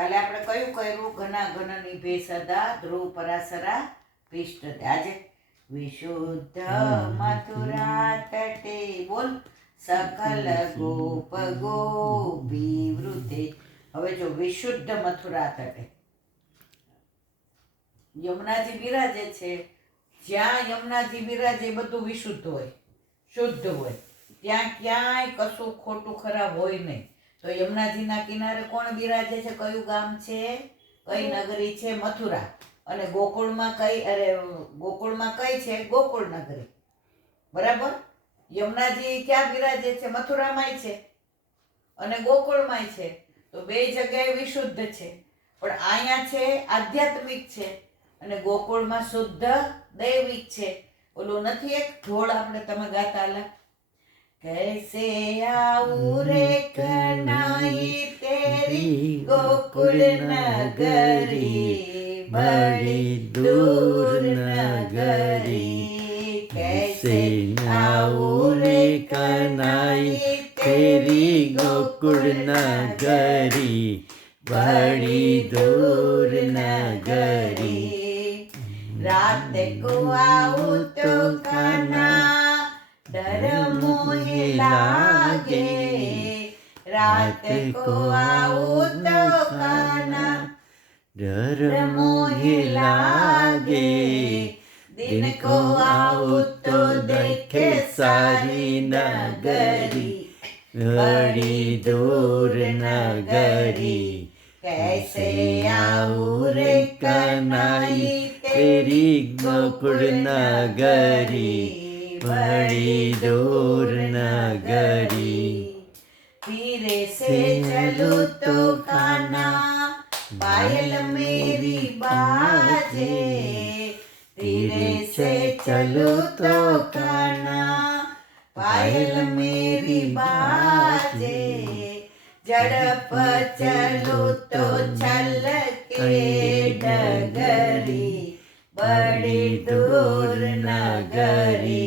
કાલે આપણે કયું કર્યું? ઘના ઘન નિભે સદા ધ્રુવ પરાસરા પિષ્ટ. આજે વિશુદ્ધ મથુરા તટે બોલ સકલ ગોપ ગોપી વૃતે. હવે જો વિશુદ્ધ મથુરા તટે યમુનાજી બિરાજે છે. જ્યાં યમુનાજી બિરાજે બધું વિશુદ્ધ હોય, શુદ્ધ હોય, ત્યાં ક્યાંય કશું ખોટું ખરાબ હોય નહીં. તો યમુનાજીના કિનારે કોણ બિરાજે છે? કયું ગામ છે? કઈ નગરી છે? મથુરા. અને ગોકુળમાં કઈ છે? ગોકુળ નગરી. બરાબર. યમુનાજી ક્યાં બિરાજે છે? મથુરામાંય છે અને ગોકુળમાંય છે. તો બે જગ્યાએ વિશુદ્ધ છે. પણ અહીંયા છે આધ્યાત્મિક છે અને ગોકુળમાં શુદ્ધ દૈવિક છે. ઓલું નથી એક ઢોળ આપણે તમે ગાતા લા, कैसे आऊं रे कनाई तेरी गोकुल नगरी बड़ी दूर नगरी. कैसे आऊं रे कनाई तेरी गोकुल नगरी बड़ी दूर नगरी. रात को आऊं तो कान्हा डर मोहे लागे, रात को आऊं तो कान्हा डर मोहे लागे. दिन को आऊं तो देखे सारी नगरी बड़ी दूर नगरी. कैसे आऊं रे कनाई तेरी गोकुल नगरी बड़ी दूर नगरी. धीरे से चलूं तो कान्हा पायल मेरी बाजे, धीरे से चलूं तो कान्हा पायल मेरी बाजे. झड़प चलूं तो छलके डगरी बड़ी दूर नगरी.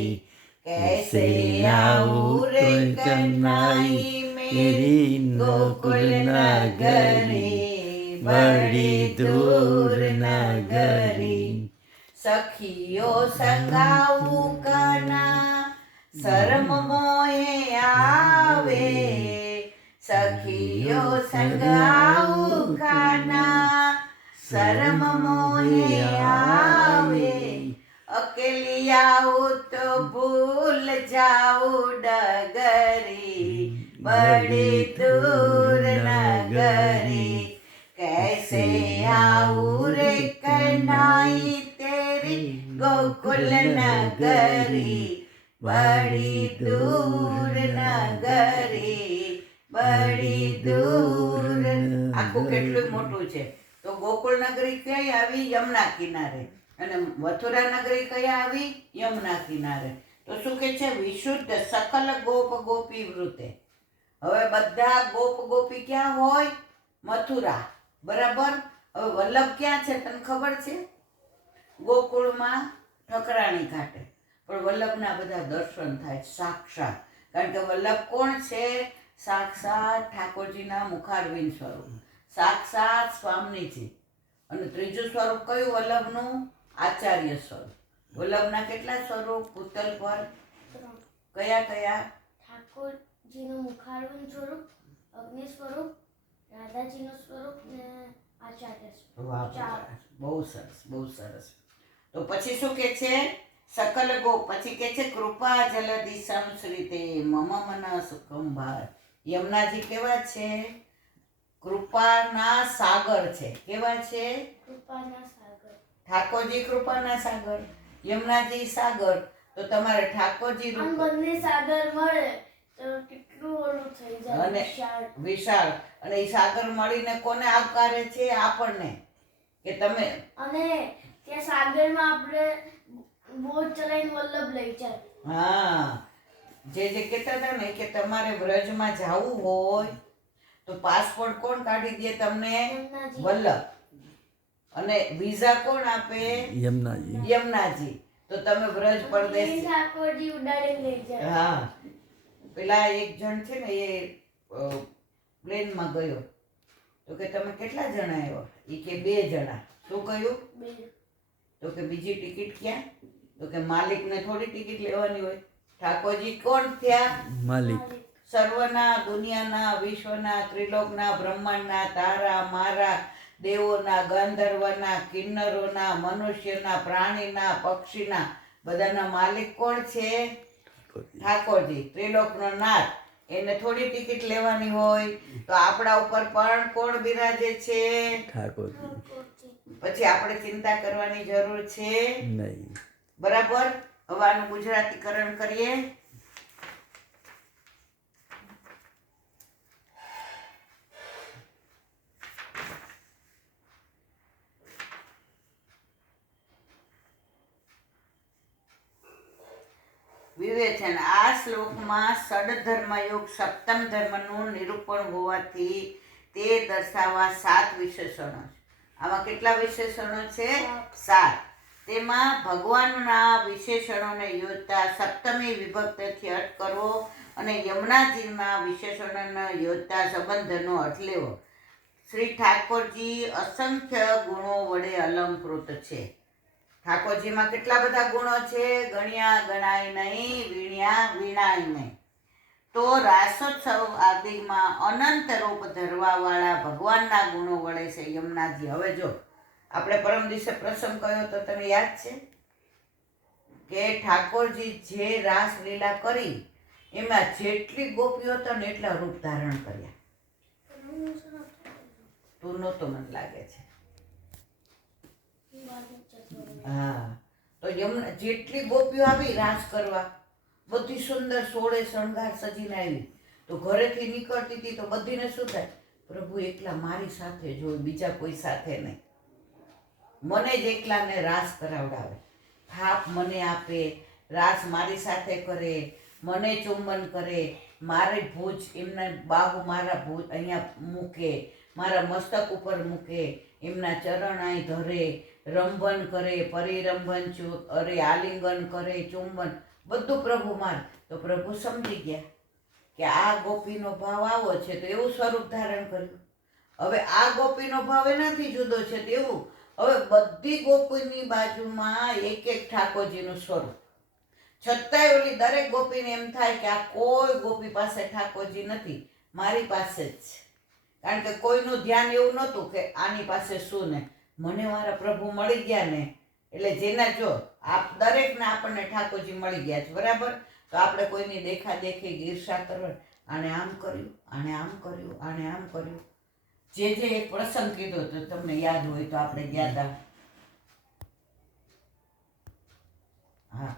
कैसे आऊं रे कन्हई मेरी गोकुल नगरी बड़ी दूर नगरी. सखियों संगाऊं कान्हा शर्म मोहे आवे, सखियों संगाऊं कान्हा शर्म मोहे आवे. अकेली आऊं तो भूल जाऊं डगरी बड़ी दूर नगरी. कैसे आऊं रे कन्हई तेरी गोकुल नगरी बड़ी दूर नगरी बड़ी दूर. આખું કેટલું મોટું છે. તો ગોકુળ નગરી કઈ આવી? યમુના કિનારે. અને મથુરા નગરી કયા આવી? યમુના કિનારે. તો શું કે છે? વિશુદ્ધ સકલ ગોપ ગોપી વૃતે. હવે બધા ગોપ ગોપી ક્યાં હોય? મથુરા. બરાબર. હવે વલ્લભ ક્યાં છે? તને ખબર છે? ગોકુળમાં ઠકરાણી ઘાટે. પણ વલ્લભના બધા દર્શન થાય સાક્ષાત. કારણ કે વલ્લભ કોણ છે? સાક્ષાત ઠાકોરજીના મુખારવિંદ સ્વરૂપ, સાક્ષાત સ્વામીજી. અને ત્રીજું સ્વરૂપ કયું વલ્લભનું? આચાર્ય સ્વરૂપ. વલ્લભના કેટલા સ્વરૂપ ભૂતલ પર? કયા કયા? ઠાકોરજીનું મુખારવિંદ સ્વરૂપ, અગ્નિ સ્વરૂપ, રાધાજીનું સ્વરૂપ ને આચાર્ય સ્વરૂપ. વાહ, બહુ સરસ, બહુ સરસ. તો પછી શું કે છે? સકલ ગોપ. પછી કે છે કૃપા જલધિ સંશ્રિતે મમ મન સુખમ ભાર. યમુનાજી કેવા છે? કૃપાના સાગર છે. કેવા છે? કૃપાના સાગર. ઠાકોરજી કૃપાના સાગર, યમુનાજી સાગર. તો તમારે ઠાકોરજી બંને સાગર મળે તો કેટલું ઓલું થઈ જાય, અને વિશાળ. અને એ સાગર મળીને કોને આવકારે છે? આપણને. કે તમે. અને ત્યાં સાગરમાં આપણે બોટ ચલાવીને વલ્લભ લઈ જાય. હા, જે કહેતા હતા ને કે તમારે વ્રજમાં જવું હોય તો પાસપોર્ટ કોણ કાઢી દે તમને? વલ્લભ. અને વિઝા કોણ આપે? યમુનાજી. યમુનાજી. તો તમે વ્રજ પરદેશ. ઠાકોરજી ઉડાડીને લઈ જાય. હા, પેલા એક જણ છે ને એ પ્લેનમાં ગયો તો કે તમે કેટલા જણા આવ્યા? એ કે 2 જણા. શું કહ્યું? 2. તો કે બીજી ટિકિટ ક્યાં? તો કે માલિકને થોડી ટિકિટ લેવાની હોય. ઠાકોરજી કોણ થયા? માલિક. સર્વના, દુનિયાના, વિશ્વના, ત્રિલોકના, બ્રહ્માંડના, તારા મારા, દેવોના, ગંધર્વના, કિન્નરોના, મનુષ્યના, પ્રાણીના, પક્ષીના, બધાના માલિક કોણ છે? ઠાકોરજી, ત્રિલોકનો નાથ. એને થોડી ટિકિટ લેવાની હોય. તો આપણા ઉપર પણ કોણ બિરાજે છે? ઠાકોરજી. પછી આપણે ચિંતા કરવાની જરૂર છે નહીં. બરાબર. હવે આનું ગુજરાતીકરણ કરીએ. વિવેચન. આ શ્લોકમાં ષડધર્મયુગ સપ્તમ ધર્મનું નિરૂપણ હોવાથી તે દર્શાવવા 7 વિશેષણો છે. આમાં કેટલા વિશેષણો છે? 7. તેમાં ભગવાનના વિશેષણોને યોજતા સપ્તમી વિભક્તિથી અર્થ કરવો અને યમુનાજીના વિશેષણોને યોજતા સંબંધનો અર્થ લેવો. શ્રી ઠાકોરજી અસંખ્ય ગુણો વડે અલંકૃત છે. ઠાકોરજીમાં કેટલા બધા ગુણો છે? ગણ્યા ગણાય નહીં, વીણ્યા વીણાય નહીં. તો રાસોત્સવ આદિમાં અનંત રૂપ ધરવાવાળા ભગવાનના ગુણો વડે છે યમુનાજી. હવે જો આપણે પરમ દિવસે પ્રસંગ કયો તો તને યાદ છે કે ઠાકોરજી જે રાસલીલા કરી એમાં જેટલી ગોપીઓ હતા ને એટલા રૂપ ધારણ કર્યા. તું નહોતો મને લાગે છે. હા, તો યમુના જેટલી ગોપીઓ આવી રાસ કરવા, બધી સુંદર 16 શણગાર સજીને આવી. તો ઘરેથી નીકળતી હતી તો બધીને શું થાય? પ્રભુ એકલા મારી સાથે જોઈ, બીજા કોઈ સાથે નહીં. મને જ એકલાને રાસ કરાવડાવે, થાપ મને આપે, રાસ મારી સાથે કરે, મને ચુંબન કરે, મારે ભુજ એમના બાહુ મારા ભુજ અહીંયા મૂકે, મારા મસ્તક ઉપર મૂકે, એમના ચરણ અહીં ધરે, રંભન કરે, પરિરંભન અરે આલિંગન કરે, ચુંબન, બધું પ્રભુ માર. તો પ્રભુ સમજી ગયા કે આ ગોપીનો ભાવ આવો છે તો એવું સ્વરૂપ ધારણ કર્યું. હવે આ ગોપીનો ભાવ એનાથી જુદો છે તેવું હવે બધી ગોપીની બાજુમાં એક એક ઠાકોરજીનું સ્વરૂપ. છતાંય ઓલી દરેક ગોપીને એમ થાય કે આ કોઈ ગોપી પાસે ઠાકોરજી નથી, મારી પાસે જ છે. કારણ કે કોઈનું ધ્યાન એવું નહોતું કે આની પાસે શું ને, મને મારા પ્રભુ મળી ગયા ને. એટલે જેના જો દરેકને આપણને ઠાકોરજી મળી ગયા છે, બરાબર. તો આપણે કોઈની દેખાદેખી ઈર્ષા કરવા, આણે આમ કર્યું, આણે આમ કર્યું, આણે આમ કર્યું. જે એક પ્રસંગ કીધો તો તમને યાદ હોય તો આપણે ગયા હતા. હા,